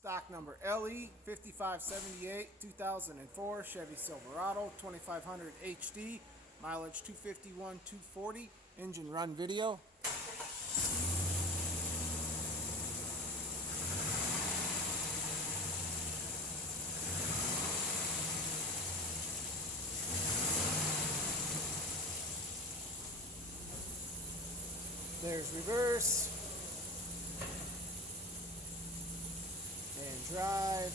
Stock number LE5578 2004 Chevy Silverado 2500 HD, mileage 251, 240, engine run video. There's reverse and drive.